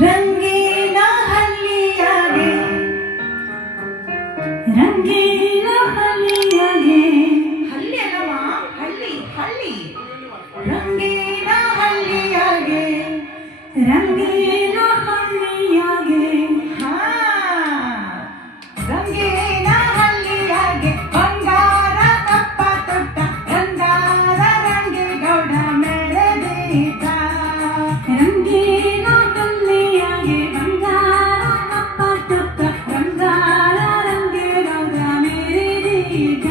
ರಂಗೀನ ಹಳ್ಳಿಯಾಗೆ ರಂಗೀನ ಹಳ್ಳಿಯಾಗೆ ಹಳ್ಳಿ ಅಲ್ಲಮ್ಮ ಹಳ್ಳಿ ಹಳ್ಳಿ ರಂಗೀನ ಹಳ್ಳಿಯಾಗೆ ರಂಗೀನ ಹಳ್ಳಿಯಾಗೆ ಹಾ ರಂಗೀನ ಹಳ್ಳಿಯಾಗೆ ಬಂಗಾರ ಕಪ್ಪ ತೊಟ್ಟ ರಂಗಾರ ರಂಗೇಗೌಡ ಮೆರೆದಿದ್ದ ರಂಗೀನ ಹಳ್ಳಿಯಾಗೆ ಬಂಗಾರ ಕಪ್ಪ ತೊಟ್ಟ ರಂಗಾರ ರಂಗೇಗೌಡ ಮೆರೆದಿದ್ದ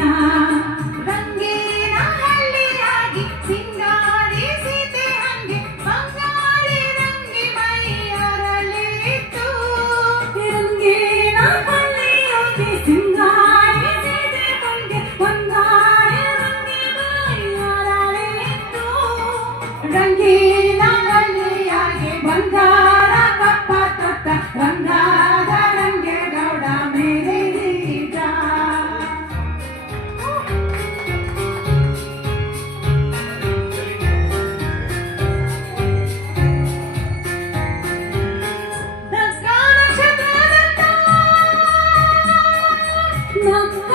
ರಂಗೀನ ಹಳ್ಳಿಯಾಗಿ ಸಿಂಗಾರಿ ಸೀತೆ ಹಂಗೆ ಬಂಗಾರಿ ರಂಗಿ ಮೈಯರಳಿತು ರಂಗೀನ ಹಳ್ಳಿಯಾಗಿ ಸಿಂಗಾರಿ ಸೀತೆ ಹಂಗೆ ಬಂಗಾರಿ ರಂಗಿ ಮೈಯರಳಿತು ರಂಗೀನ ಹಳ್ಳಿಯಾಗಿ ಬಂಗಾರ ಕಪ್ಪ ತೊಟ್ಟ ರಂಗಾರ ರಂಗೇಗೌಡ ಮೆರೆದಿದ್ದ ನಕ್ಕ